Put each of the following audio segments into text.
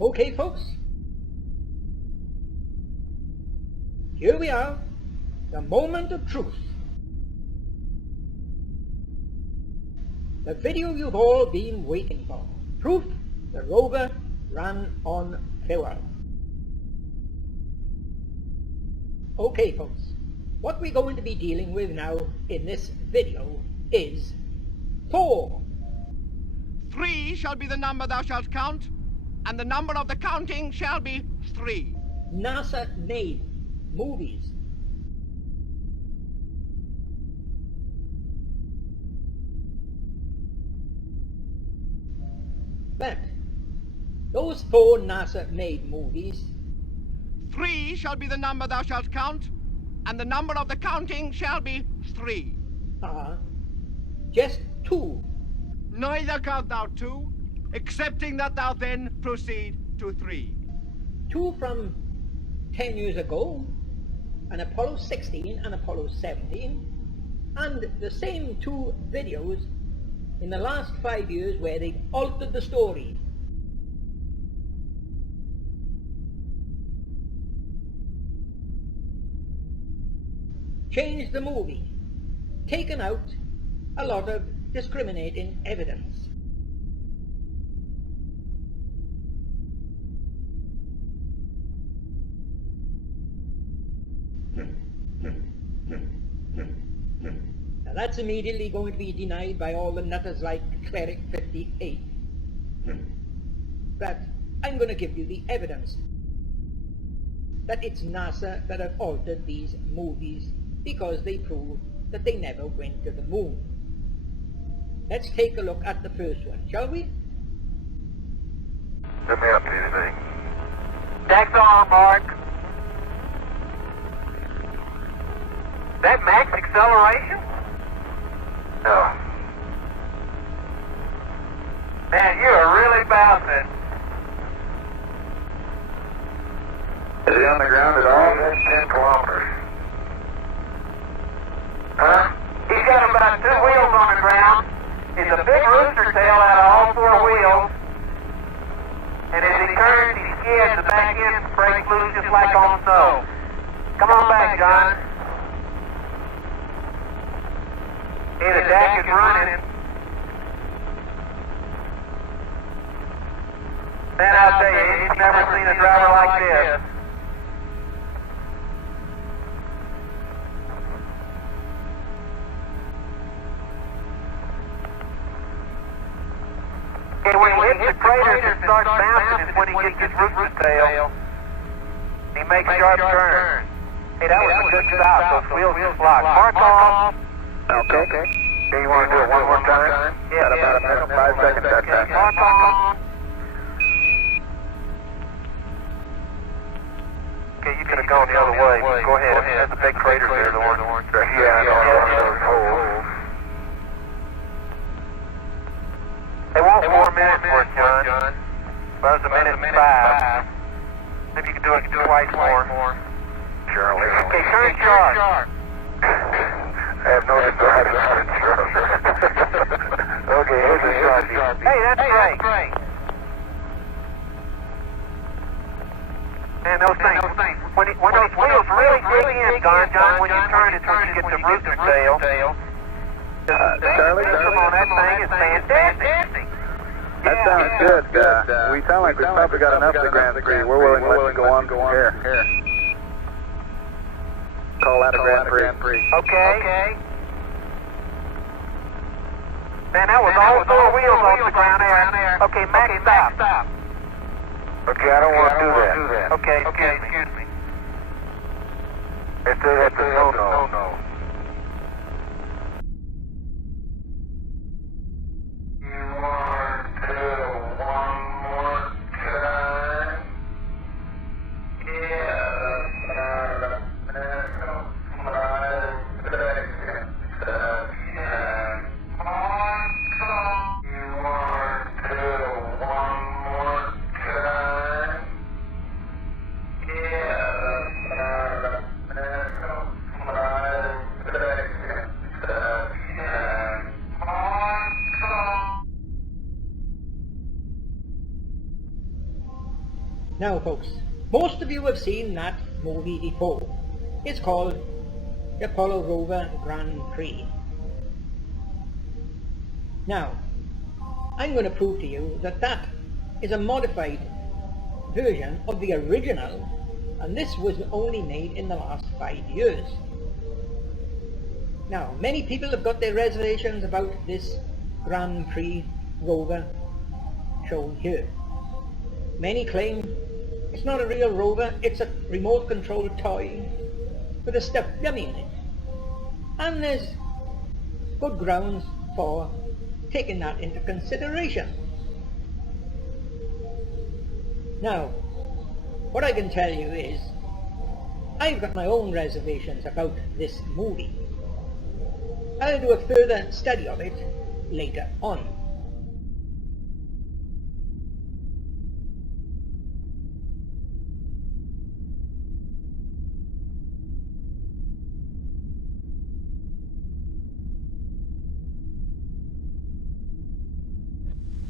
Okay, folks, here we are, the moment of truth. The video you've all been waiting for. Proof the rover ran on fuel. Okay, folks, what we're going to be dealing with now in this video is 4. 3 shall be the number thou shalt count, and the number of the counting shall be 3. NASA made movies. But those 4 NASA made movies, 3 shall be the number thou shalt count, and the number of the counting shall be 3. are just 2. Neither count thou 2, excepting that thou then proceed to 3. 2 from 10 years ago, an Apollo 16 and Apollo 17, and the same 2 videos in the last 5 years where they've altered the story. Changed the movie, taken out a lot of discriminating evidence. Now that's immediately going to be denied by all the nutters like Cleric 58. But I'm going to give you the evidence that it's NASA that have altered these movies because they prove that they never went to the moon. Let's take a look at the first one, shall we? Let me up to you, thing. Deck's on, Mark. That max acceleration? No. Man, you are really bouncing. Is he on the ground at all? That's 10 kilometers. Huh? He's got about 2 wheels on the ground. It's a big rooster tail out of all 4 wheels. And as he turns, he skids, the back end breaks loose just like on snow. Come on back, John. Hey, the deck is running. Man, I'll tell you, he's never seen a driver like this. Okay, when he hits the craters and starts bouncing is when he gets his rooster tail. He makes sharp turns. Hey, that was a good stop. Those wheels just locked. Mark off. Okay. Okay, you want to do it one more time? Yeah, About a minute, 5 seconds that time. Mark off. Okay, you could have gone the other way. Go ahead. There's the big craters there, the ones. Yeah, I know those holes. They want 4 minutes for it, John. Well, it's a minute and 5. Maybe you can do it twice more. Surely. Okay, turn sharp. I have no desire to turn sharp. Okay, here's the shot. Hey, that's great. Man, those things. When those wheels really dig in, John, when you turn it, when you get the rooster tail. Charlie? Come on, that thing is fantastic. That sounds good. We sound like we've probably got enough of the Grand Prix. We're willing to let you go on from here. Call that a Grand Prix. Okay. Man, that was all 4 wheels off the ground there. Okay, max stop. Okay, I don't want to do that. Okay, excuse me. That's a no-no. Now folks, most of you have seen that movie before. It's called the Rover Grand Prix. Now, I'm going to prove to you that that is a modified version of the original, and this was only made in the last 5 years. Now, many people have got their reservations about this Grand Prix Rover shown here. Many claim it's not a real Rover, it's a remote controlled toy with a stuffed dummy in it. And there's good grounds for taking that into consideration. Now, what I can tell you is, I've got my own reservations about this movie. I'll do a further study of it later on.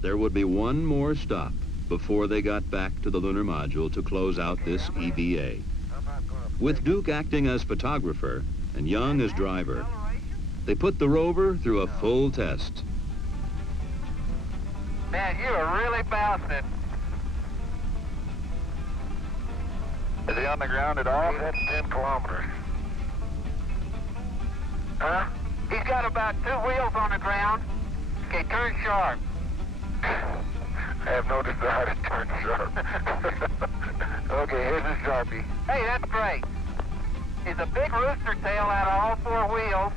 There would be one more stop before they got back to the lunar module to close out this EVA. With Duke acting as photographer and Young as driver, they put the rover through a full test. Man, you are really bouncing. Is he on the ground at all? That's 10 kilometers. Huh? He's got about 2 wheels on the ground. Okay, turn sharp. I have no desire to turn sharp. Okay, here's a Sharpie. Hey, that's great. He's a big rooster tail out of all 4 wheels.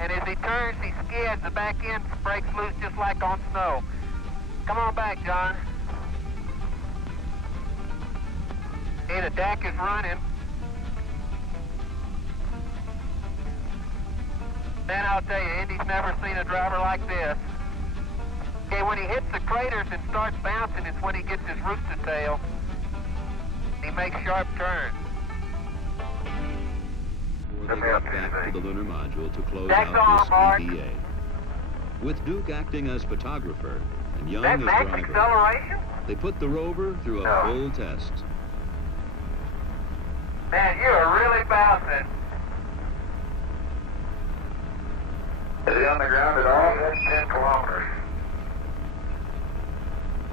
And as he turns, he skids, the back end breaks loose just like on snow. Come on back, John. Hey, the deck is running. Man, I'll tell you, Indy's never seen a driver like this. Okay, when he hits the craters and starts bouncing is when he gets his rooster tail. He makes sharp turns. Before they got back to the lunar module to close That's all, out Mark. this EVA. With Duke acting as photographer and Young That as max driver, acceleration? they put the rover through a full test. Man, you are really bouncing. Is he on the ground at all? That's 10 kilometers.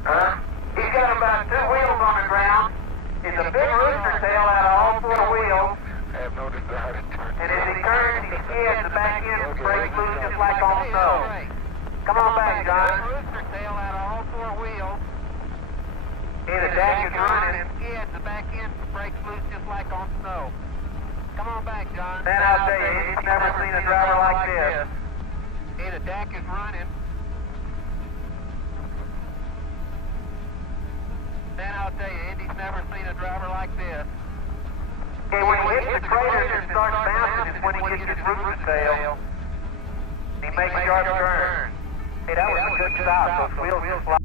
Huh? He's got about 2 wheels on the ground. He's a big rooster tail out of all 4 wheels. I have no desire to turn And as he turns, he skids, the back end breaks loose just like on snow. Come on back, John. Rooster tail out of all 4 wheels. Hey, the deck is running. Skids, the back end breaks loose just like on snow. Come on back, John. Man, I'll tell you, he's never seen a driver like this. Hey, the deck is running. Man, I'll tell you, Indy's never seen a driver like this. Okay, when he hits the craters and starts bouncing is when he gets his rooster tail. He makes sharp turns. Hey, that was a good stop. Those wheels just fly.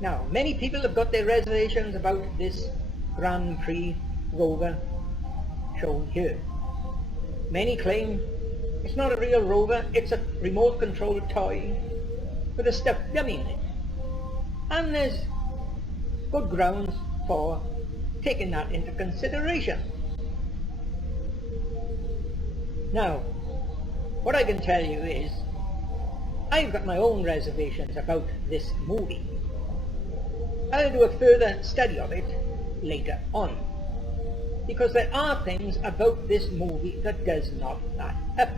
Now, many people have got their reservations about this Grand Prix Rover shown here. Many claim it's not a real Rover, it's a remote controlled toy with a stuffed dummy in it. And there's good grounds for taking that into consideration. Now, what I can tell you is, I've got my own reservations about this movie. I'll do a further study of it later on, because there are things about this movie that does not add up.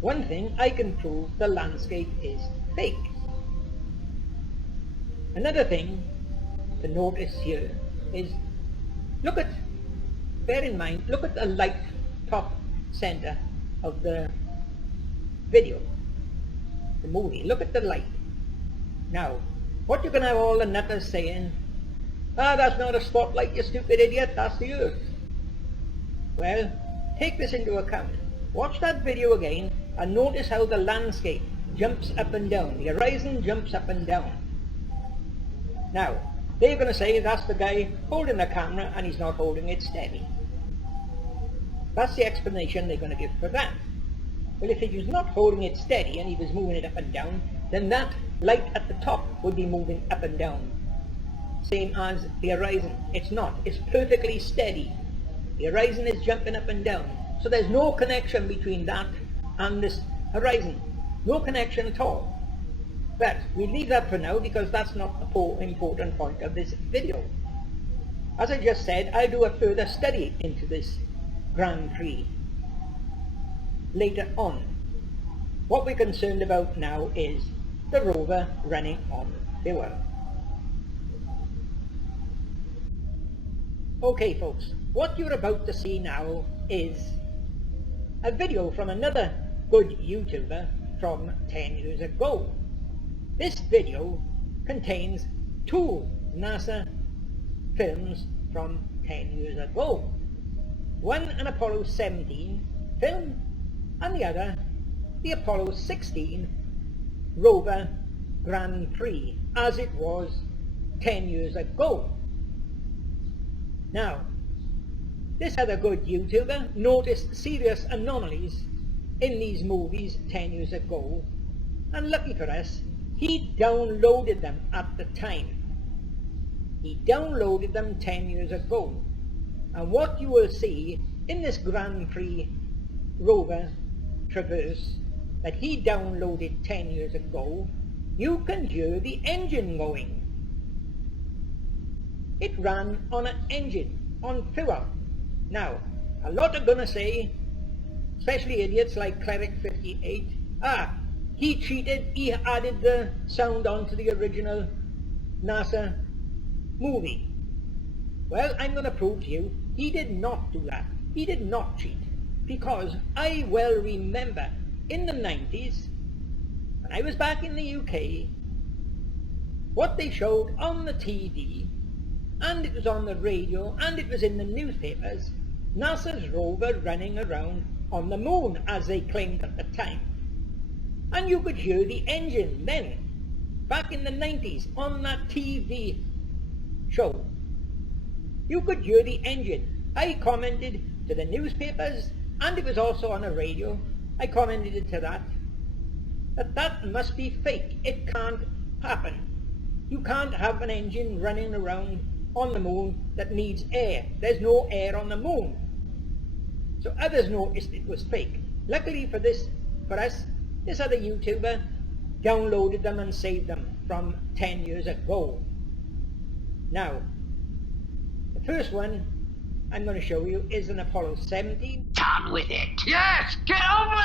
One thing I can prove, the landscape is fake. Another thing to notice here is, bear in mind, look at the light top center of the video, the movie. Look at the light. Now, what you can have all the nutters saying, that's not a spotlight, you stupid idiot, that's the Earth. Well, take this into account. Watch that video again and notice how the landscape jumps up and down. The horizon jumps up and down. Now, they're going to say that's the guy holding the camera and he's not holding it steady. That's the explanation they're going to give for that. Well, if he was not holding it steady and he was moving it up and down, then that light at the top would be moving up and down. Same as the horizon. It's not. It's perfectly steady. The horizon is jumping up and down. So there's no connection between that and this horizon. No connection at all. But we leave that for now because that's not the important point of this video. As I just said, I'll do a further study into this Grand Prix later on. What we're concerned about now is the rover running on fuel. Okay folks, what you're about to see now is a video from another good YouTuber from 10 years ago. This video contains 2 NASA films from 10 years ago. One an Apollo 17 film and the other the Apollo 16 Rover Grand Prix as it was 10 years ago. Now, this other good YouTuber noticed serious anomalies in these movies 10 years ago, and lucky for us, he downloaded them at the time. He downloaded them 10 years ago. And what you will see in this Grand Prix Rover Traverse that he downloaded 10 years ago, you can hear the engine going. It ran on an engine, on fuel. Now, a lot are going to say, especially idiots like Cleric 58, he cheated, he added the sound onto the original NASA movie. Well, I'm going to prove to you, he did not do that. He did not cheat. Because I well remember in the 90s, when I was back in the UK, what they showed on the TV, and it was on the radio, and it was in the newspapers, NASA's rover running around on the moon, as they claimed at the time. And you could hear the engine then, back in the 90s, on that TV show. You could hear the engine. I commented to the newspapers, and it was also on the radio, I commented to that must be fake. It can't happen. You can't have an engine running around on the moon that needs air. There's no air on the moon. So others noticed it was fake. Luckily for us, this other YouTuber downloaded them and saved them from 10 years ago. Now, the first one I'm going to show you is an Apollo 17. Down with it! Yes, get on with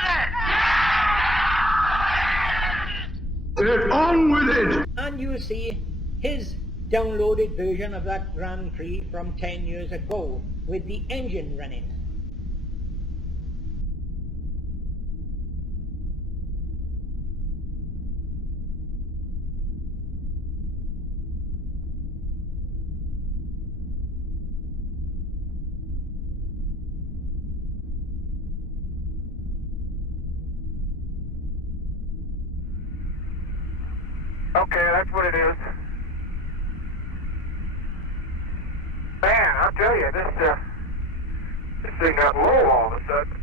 it! Get on with it! And you'll see his downloaded version of that Grand Prix from 10 years ago with the engine running. Okay, that's what it is. Man, I'll tell you, this thing got low all of a sudden.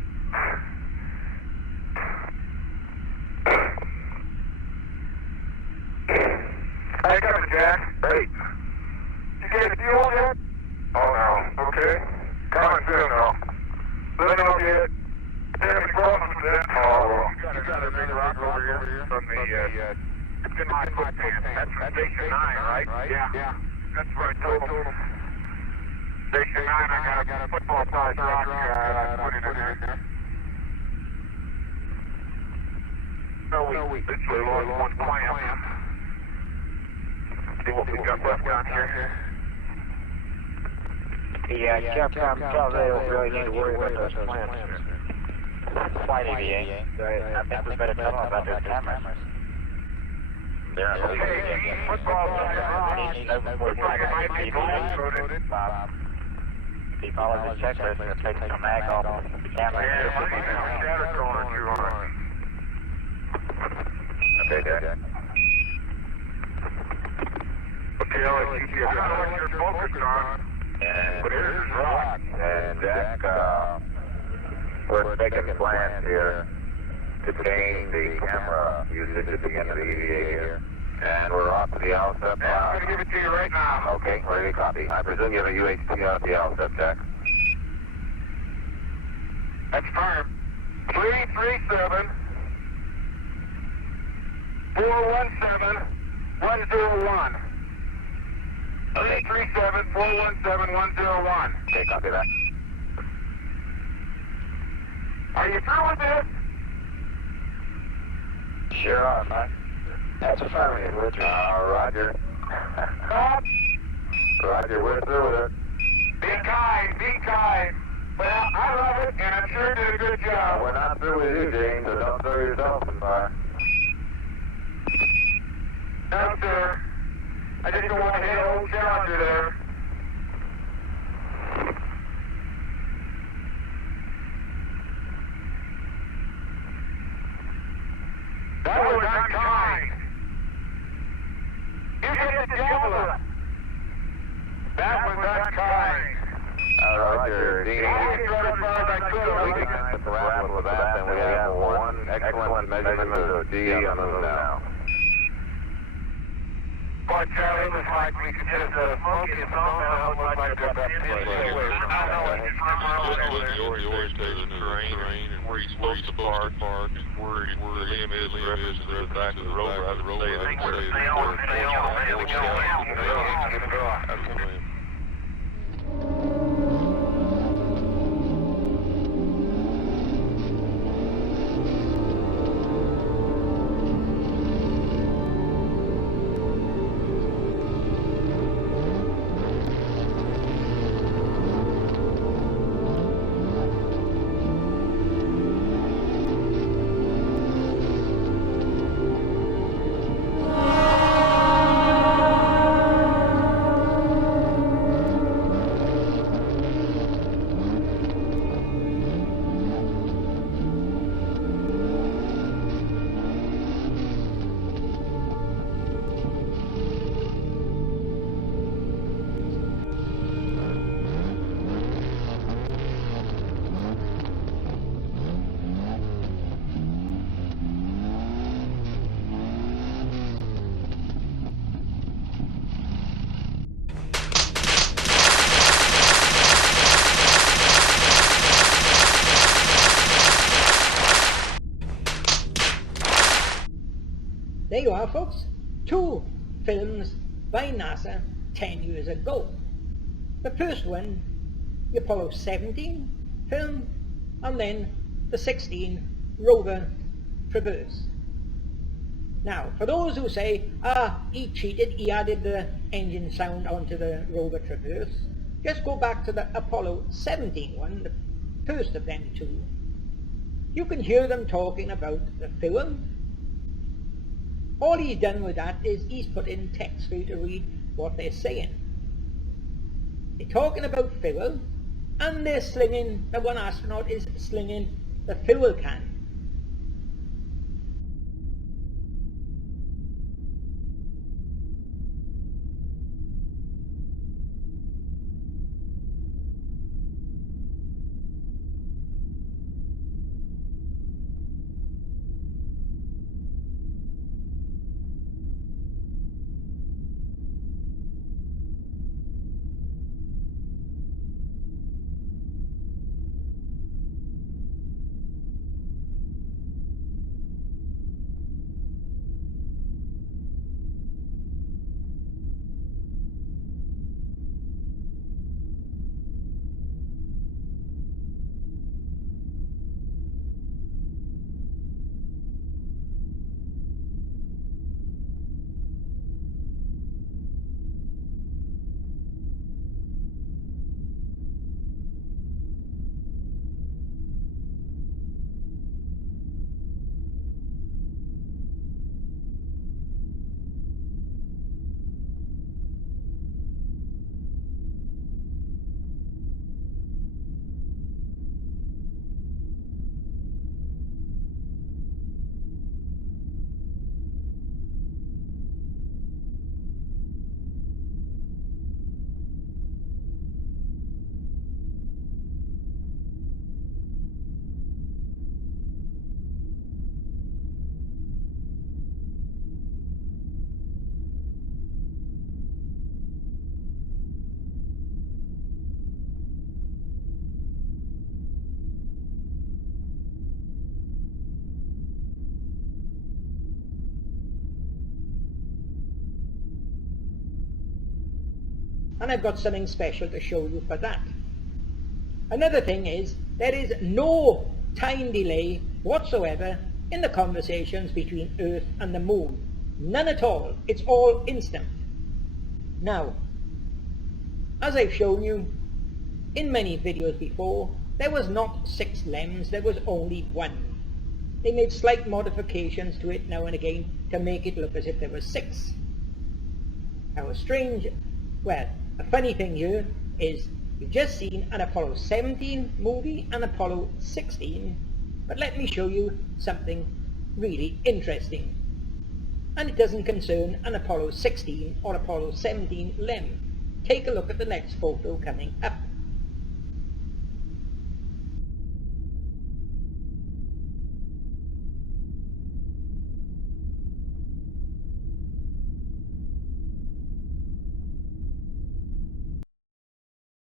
Hey, coming, Jack. Hey. You get a fuel yet? Oh, no. Okay. Coming soon, though. Let me know if you hit. Have any problems with that? Oh, well. You got a big rock over here from the, it's in my foot pants. That's from Station 9, right? Yeah. That's what I told him. Station 9, I got a football-sized rock I put it in there. No, we literally lost one clamp. See what we got left down here. Yeah, Captain, they don't really need to worry about those clamps. Flight EVA. I think we better tell them about their cameras. Okay, football He follows the checklist and takes the mag off the camera. Yeah, I think there's a shadow going through on it. Okay, Dad. Okay, I'll let you get what you're focused on. But here's rock. And Jack, we're making plans here. to change the camera usage at the end of the EVA here. And we're off to the LSEP. Yeah, I'm going to give it to you right now. Okay, ready to copy. I presume you have a UHT off the LSEP, Jack. That's firm. 337 417 101. 337 417 101. Okay, copy that. Are you through with this? Sure are, Mike. That's affirmative, we're through. Roger. Roger, we're through with it. Be kind, be kind. Well, I love it, and I'm sure you did a good job. We're not through with you, James, so don't throw yourself in fire. No, sir. I just don't want to hit old Challenger there. That was unkind. You hit the javelin. That was unkind. Roger, Dean. I hit as far as I could. We can put the rattle with that, and we have one excellent measurement of D on the move now. Boy, Charlie, it was like we could just smoke it, song that I would like to put that in away from that. I know it's from the orientation of the terrain and where you're supposed to park and where the limb is reference to the back of the rover. I would say that's where stay on. There you are, folks. 2 films by NASA 10 years ago. The first one, the Apollo 17 film, and then the 16 Rover Traverse. Now, for those who say, he cheated, he added the engine sound onto the Rover Traverse, just go back to the Apollo 17 one, the first of them 2. You can hear them talking about the film. All he's done with that is he's put in text for you to read what they're saying. They're talking about fuel, and they're slinging, the one astronaut is slinging the fuel can. and I've got something special to show you for that. Another thing is, there is no time delay whatsoever in the conversations between Earth and the Moon. None at all. It's all instant. Now, as I've shown you in many videos before, there was not 6 LEMs, there was only 1. They made slight modifications to it now and again to make it look as if there was 6. Now, a funny thing here is you've just seen an Apollo 17 movie and Apollo 16, but let me show you something really interesting. And it doesn't concern an Apollo 16 or Apollo 17 LEM. Take a look at the next photo coming up.